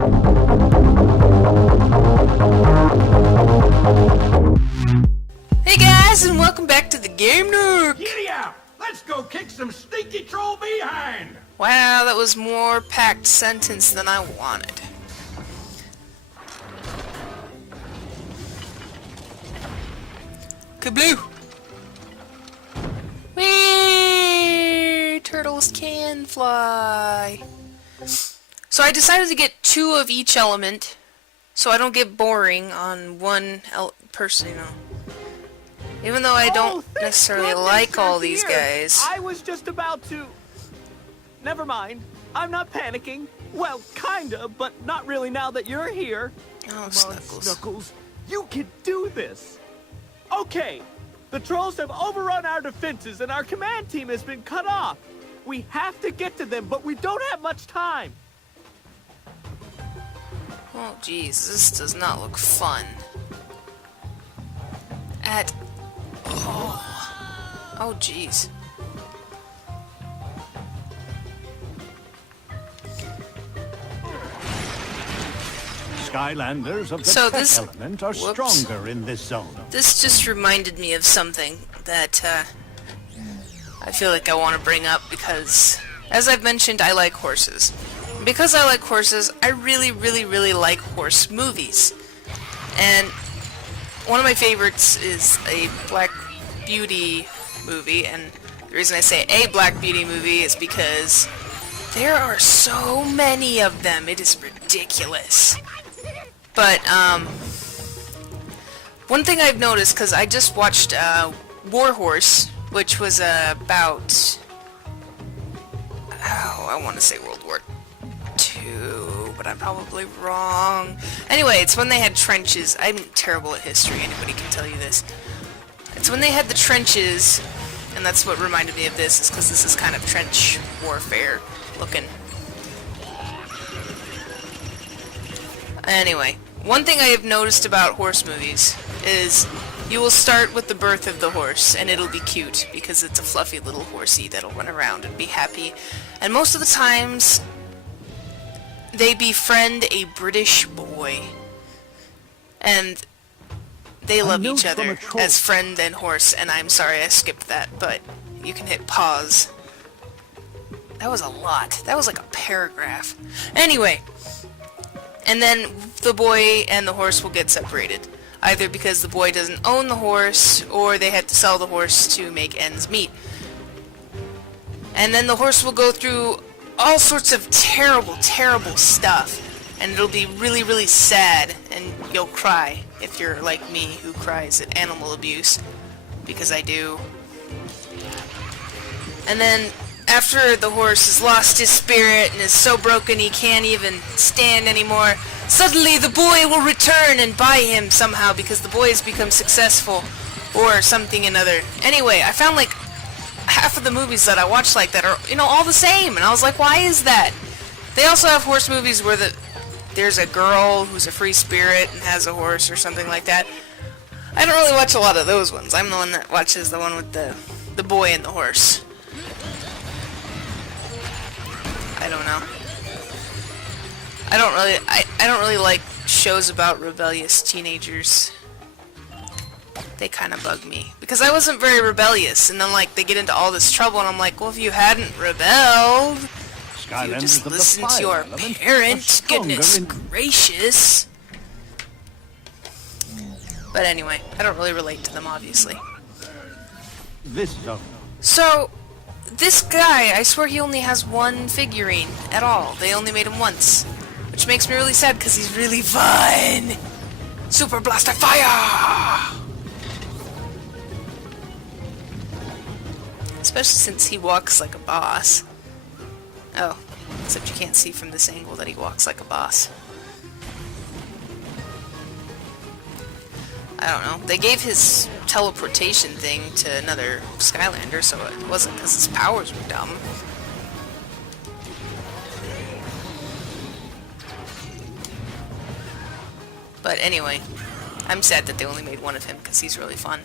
Hey guys, and welcome back to the Game Nook! Giddy up! Let's go kick some stinky troll behind! Wow, that was more packed sentence than I wanted. Kabloo! Whee! Turtles can fly! So I decided to get 2 of each element, so I don't get boring on one person, you know. Even though I don't necessarily like all these guys. I was just about to... Never mind. I'm not panicking. Well, kinda, but not really now that you're here. Oh, Come on, Snuggles. Snuggles. You can do this. Okay. The trolls have overrun our defenses and our command team has been cut off. We have to get to them, but we don't have much time. Oh, jeez, this does not look fun. At all. Oh, jeez. Skylanders of the So tech this- element are whoops. stronger in this zone. This just reminded me of something that I feel like I want to bring up because, as I've mentioned, I like horses. And because I like horses, I really, really, really like horse movies. And one of my favorites is a Black Beauty movie, and the reason I say a Black Beauty movie is because there are so many of them. It is ridiculous. But, one thing I've noticed, because I just watched War Horse, which was about, oh, I want to say World War II, but I'm probably wrong. Anyway, it's when they had trenches. I'm terrible at history, anybody can tell you this. It's when they had the trenches, and that's what reminded me of this, is because this is kind of trench warfare looking. Anyway, one thing I have noticed about horse movies is you will start with the birth of the horse, and it'll be cute, because it's a fluffy little horsey that'll run around and be happy. And most of the times, they befriend a British boy. And they love each other as friend and horse, and I'm sorry I skipped that, but you can hit pause. That was a lot. That was like a paragraph. Anyway, and then the boy and the horse will get separated. Either because the boy doesn't own the horse, or they had to sell the horse to make ends meet. And then the horse will go through all sorts of terrible, terrible stuff. And it'll be really, really sad, and you'll cry if you're like me, who cries at animal abuse. Because I do. And then, after the horse has lost his spirit and is so broken he can't even stand anymore, suddenly the boy will return and buy him somehow because the boy has become successful or something another. Anyway, I found like half of the movies that I watch like that are, you know, all the same, and I was like, why is that? They also have horse movies where there's a girl who's a free spirit and has a horse or something like that. I don't really watch a lot of those ones. I'm the one that watches the one with the boy and the horse. I don't know. I don't really like shows about rebellious teenagers. They kind of bug me because I wasn't very rebellious, and then like they get into all this trouble, and I'm like, well, if you hadn't rebelled, if you just listened to your parents, goodness gracious. But anyway, I don't really relate to them, obviously. This zone. So, this guy, I swear he only has one figurine at all. They only made him once. Which makes me really sad because he's really fun! Super Blaster Fire! Especially since he walks like a boss. Oh, except you can't see from this angle that he walks like a boss. I don't know. They gave his teleportation thing to another Skylander, so it wasn't because his powers were dumb. But anyway, I'm sad that they only made one of him because he's really fun.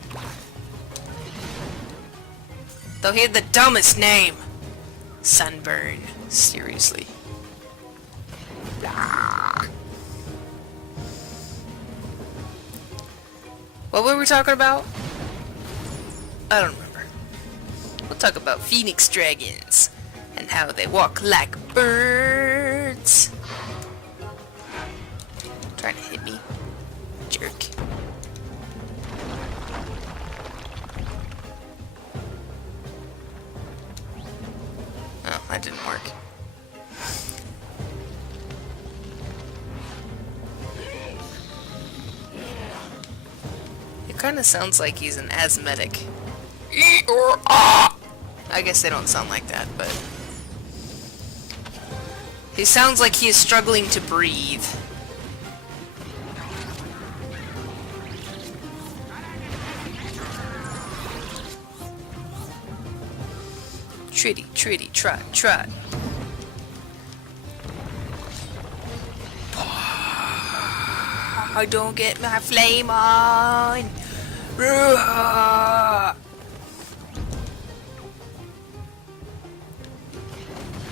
Though he had the dumbest name. Sunburn. Seriously. Blah. What were we talking about? I don't remember. We'll talk about phoenix dragons and how they walk like birds. Trying to hit me, jerk. Oh, that didn't work. It kind of sounds like he's an asthmatic. E or ah. I guess they don't sound like that, but he sounds like he is struggling to breathe. Tritty, tritty, trot, trot. I don't get my flame on.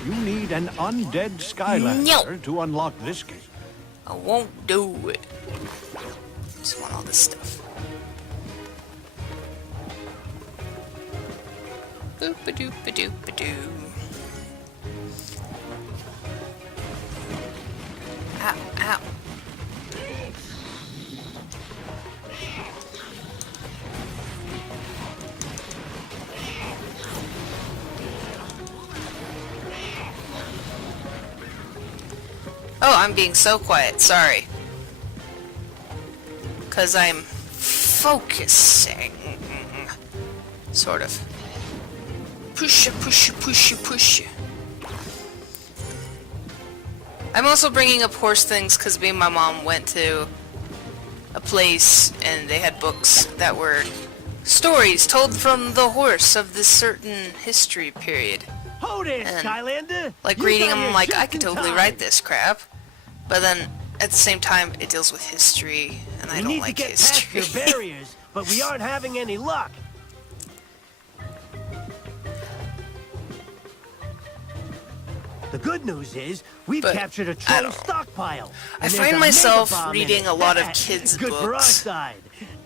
You need an undead Skylander No. to unlock this gate. I won't do it. Just want all this stuff. Boop-a-doop-a-doop-a-doo. Ow, ow. Oh, I'm being so quiet, sorry. 'Cause I'm focusing. Sort of. Push, push, push, push. I'm also bringing up horse things because me and my mom went to a place and they had books that were stories told from the horse of this certain history period. Hold it, And, Skylander! Like You reading got them, here like I just could in totally time. write this crap, but then at the same time it deals with history, and I We don't need like to get history. past your barriers, but we aren't having any luck. The good news is we've But captured a I troll don't- stockpile. I and there's find a myself mega bomb in reading it. a lot of kids' Good for our books. side.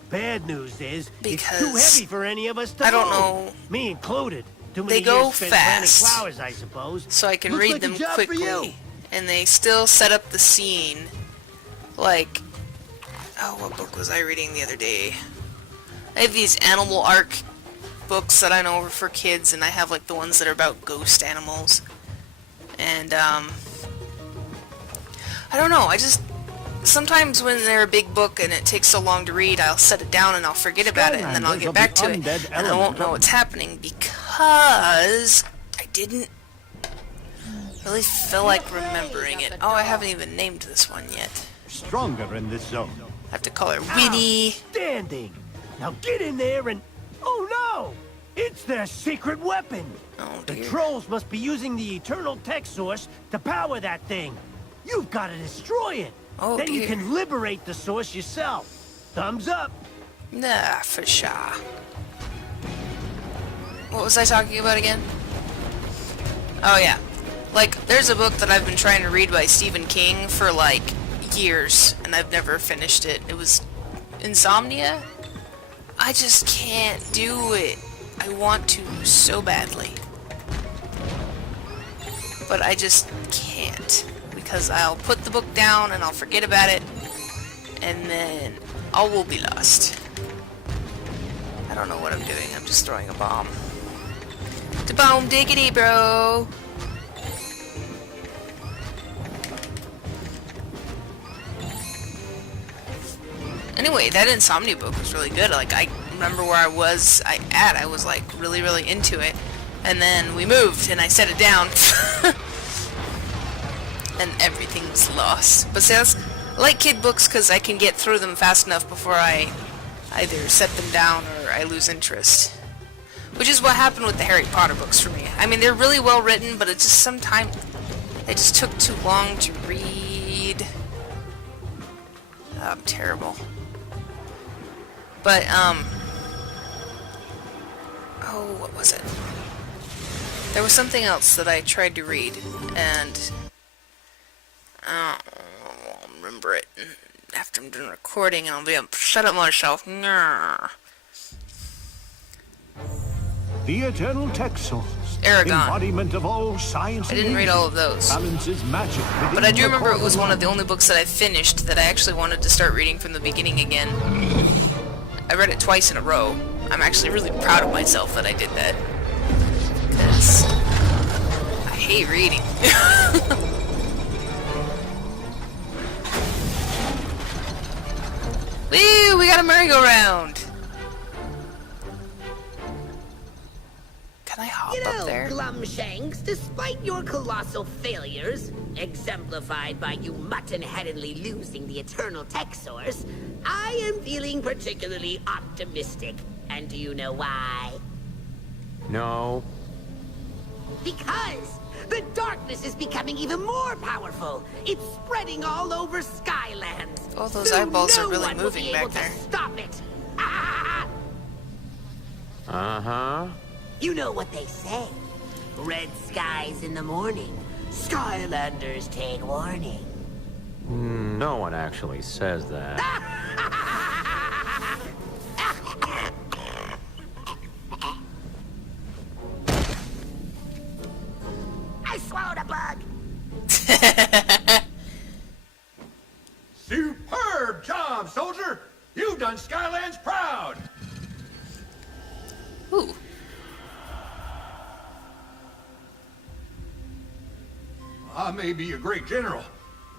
Bad news is it's too Because heavy for any of us to I don't move. know. Me included. Too many They go years spent planting fast. flowers, I suppose. So I can Looks read like a them job for quickly, you. and they still set up the scene. Like, oh, what book was I reading the other day? I have these animal arc books that I know are for kids, and I have like the ones that are about ghost animals. And I don't know. I just sometimes when they're a big book and it takes so long to read, I'll set it down and I'll forget about it, and then I'll Skylanders get of back the to it, undead and I won't element. know what's happening because I didn't really feel like remembering it. Oh, I haven't even named this one yet. Stronger in this zone. I have to call her Winnie. Outstanding. Now get in there and... Oh no! It's their secret weapon! Oh The dear. trolls must be using the eternal tech source to power that thing. You've got to destroy it. Oh, then you dear. can liberate the source yourself. Thumbs up. Nah, for sure. What was I talking about again? Oh yeah. Like, there's a book that I've been trying to read by Stephen King for like years, and I've never finished it. It was Insomnia? I just can't do it. I want to so badly. But I just can't. Because I'll put the book down and I'll forget about it, and then all will be lost. I don't know what I'm doing. I'm just throwing a bomb. The bomb diggity, bro! Anyway, that Insomnia book was really good. Like, I remember where I was I was like really, really into it. And then we moved and I set it down. And everything was lost. But see, I like kid books because I can get through them fast enough before I either set them down or I lose interest. Which is what happened with the Harry Potter books for me. I mean, they're really well written, but it just sometimes they just took too long to read. I'm terrible. But, oh, what was it? There was something else that I tried to read, and I don't remember it after I'm done recording, and I'll be upset at myself. Nah. The Eternal Tech Source. Aragon. Embodiment of all science. I didn't read all of those. Balances magic. But I do remember it was one of the only books that I finished that I actually wanted to start reading from the beginning again. I read it twice in a row. I'm actually really proud of myself that I did that. Because I hate reading. Woo! We got a merry-go-round! Can I hop up there? Glumshanks, despite your colossal failures, exemplified by you mutton-headedly losing the Eternal Tech Source, I am feeling particularly optimistic. And do you know why? No. Because the darkness is becoming even more powerful. It's spreading all over Skylands. Oh, those Soon eyeballs no are really one will moving be back able there. to stop it. Uh-huh. You know what they say. Red skies in the morning. Skylanders take warning. No one actually says that. I swallowed a bug. Superb job, soldier! You've done Skylands proud! Ooh. I may be a great general.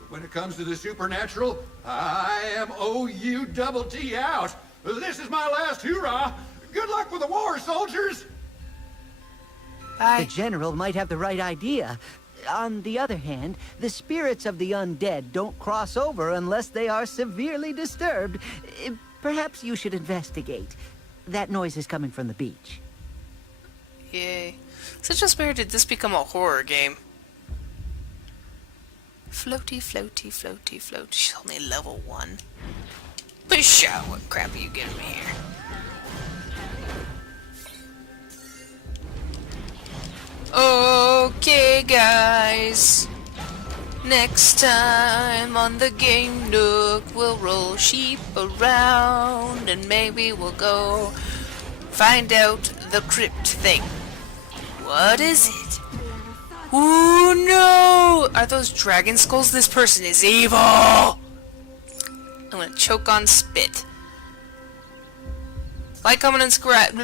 When it comes to the supernatural, I am OU-double-T out. This is my last hoorah. Good luck with the war, soldiers! Bye. The general might have the right idea. On the other hand, the spirits of the undead don't cross over unless they are severely disturbed. Perhaps you should investigate. That noise is coming from the beach. Yay. Such a spirit did this become a horror game. Floaty, floaty, floaty, floaty. She's only level 1. Push out. What crap are you giving me here? Okay, guys. Next time on the Game Nook, we'll roll sheep around and maybe we'll go find out the crypt thing. What is it? Oh no! Are those dragon skulls? This person is evil! I'm gonna choke on spit. Like, comment, and subscribe.